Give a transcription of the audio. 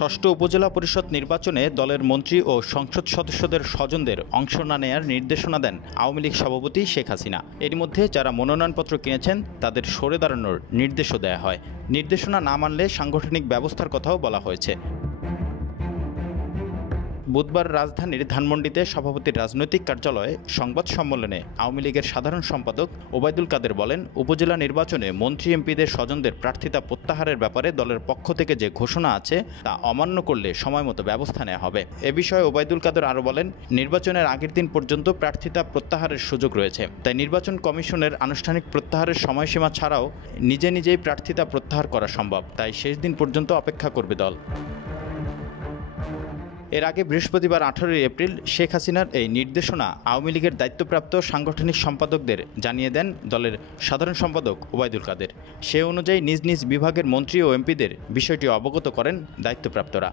ষষ্ঠ উপজেলা পরিষদ নির্বাচনে দলের মন্ত্রী ও সংসদ সদস্যদের স্বজনদের অংশ না নেয়ার নির্দেশনা দেন আওয়ামী লীগ সভাপতি শেখ হাসিনা। এর মধ্যে যারা মনোনয়নপত্র কিনেছেন তাদের সরে দাঁড়ানোর নির্দেশও দেয়া হয়। নির্দেশনা না মানলে সাংগঠনিক ব্যবস্থার কথাও বলা হয়েছে। বুধবার রাজধানীর ধানমন্ডিতে সভাপতির রাজনৈতিক কার্যালয়ে সংবাদ সম্মেলনে আওয়ামী লীগের সাধারণ সম্পাদক ওবায়দুল কাদের বলেন, উপজেলা নির্বাচনে মন্ত্রী এমপিদের স্বজনদের প্রার্থিতা প্রত্যাহারের ব্যাপারে দলের পক্ষ থেকে যে ঘোষণা আছে তা অমান্য করলে সময়মতো ব্যবস্থা নেওয়া হবে। এ বিষয়ে ওবায়দুল কাদের আরও বলেন, নির্বাচনের আগের দিন পর্যন্ত প্রার্থিতা প্রত্যাহারের সুযোগ রয়েছে, তাই নির্বাচন কমিশনের আনুষ্ঠানিক প্রত্যাহারের সময়সীমা ছাড়াও নিজেই প্রার্থিতা প্রত্যাহার করা সম্ভব, তাই শেষ দিন পর্যন্ত অপেক্ষা করবে দল। এর আগে বৃহস্পতিবার 18 এপ্রিল শেখ হাসিনার এই নির্দেশনা আওয়ামী লীগের দায়িত্বপ্রাপ্ত সাংগঠনিক সম্পাদকদের জানিয়ে দেন দলের সাধারণ সম্পাদক ওবায়দুল কাদের। সে অনুযায়ী নিজ নিজ বিভাগের মন্ত্রী ও এমপিদের বিষয়টি অবগত করেন দায়িত্বপ্রাপ্তরা।